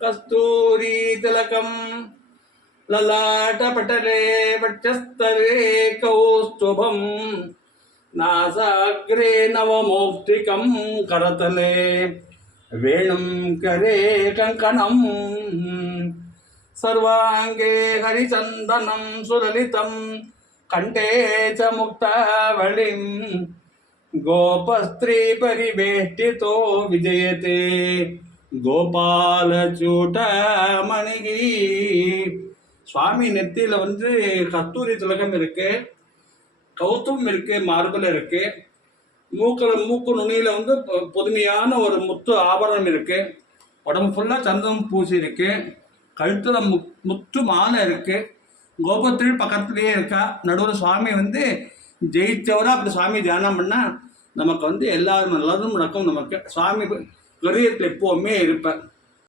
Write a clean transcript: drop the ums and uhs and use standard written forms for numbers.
கஸ்தூரி திலகம் லலாட்டபட்டலே வட்சஸ்தலே கௌஸ்துபம் நாசாக்ரே நவமௌக்திகம் கரதலே வேணும் கரே கங்கணம் सर्वांगे हरिचंदनं सुललितं कंठे च मुक्तावलिं गोपस्त्री परिवेष्टितो विजयते கோபாலச்சூடமணிகி. சுவாமி நெத்தியில் வந்து கஸ்தூரி திலகம் இருக்கு, கௌத்தும் இருக்கு, மார்பில் இருக்கு, மூக்கு நுனியில் வந்து புதுமையான ஒரு முத்து ஆபரணம் இருக்கு, உடம்பு ஃபுல்லாக சந்தனம் பூசி இருக்கு, கழுத்துல முத்து மாலை இருக்கு, கோபத்தில் பக்கத்துலேயே இருக்கா. நடுவில் சுவாமி வந்து ஜெயிச்சவரா அப்படி சுவாமி தியானம் பண்ணால் நமக்கு வந்து எல்லாரும் நல்லதும் நடக்கும். நமக்கு சுவாமி கரியத்தில் எப்போவுமே இருப்பேன்.